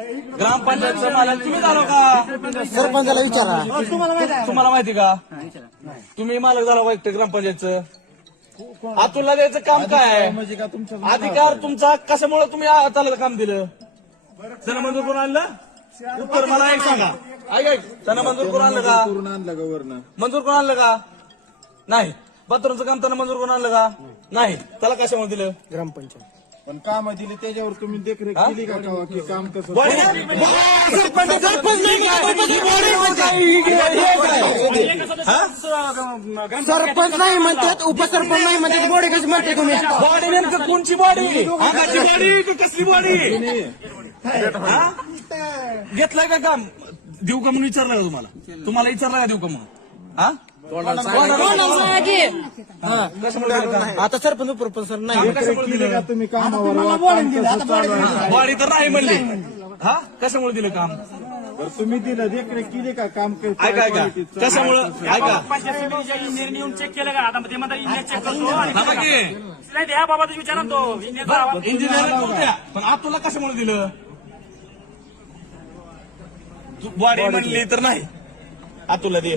ग्रामपंचायत तुम्ही जालो का सरपंचाला विचारा तुम्हाला माहिती का तुम्ही मालक झाला ग्रामपंचायतच अतुलला द्यायचं काम काय अधिकार तुमचा कशामुळे तुम्ही काम दिलं त्यानं मंजूर कोण त्यांना मंजूर कोण का मंजूर कोण का नाही बाथरूमच काम त्यांना मंजूर कोण का नाही त्याला कशामुळे दिलं ग्रामपंचायत पण काम त्याच्यावर तुम्ही देखरेख केली काम कसपंच सरपंच सरपंच नाही म्हणतात उपसरपंच नाही म्हणतात बॉडी कशी म्हणते तुम्ही कोणची बॉडी कोणची बॉडी कसली बॉडी घेतलाय का काम देऊ थे हो हो का म्हणून विचारलं का तुम्हाला तुम्हाला विचारलं का ना शाया ना शाया दिल दिल आता सर पण प्रोफेन सर नाही कसं का काम वाडी तर नाही म्हणले हा कशामुळे दिलं काम तुम्ही दिलं काम ऐका चेक केलं का आता बाबा तुझी विचारतो इंजिनिअर आतुला कसं दिलं बॉडी म्हणली तर नाही आतुला दे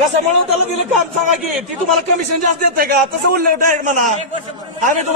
कसं म्हणून त्याला दिलं काम सांगा की ती तुम्हाला कमिशन जास्त देते का तसं उलट आहे म्हणा आम्ही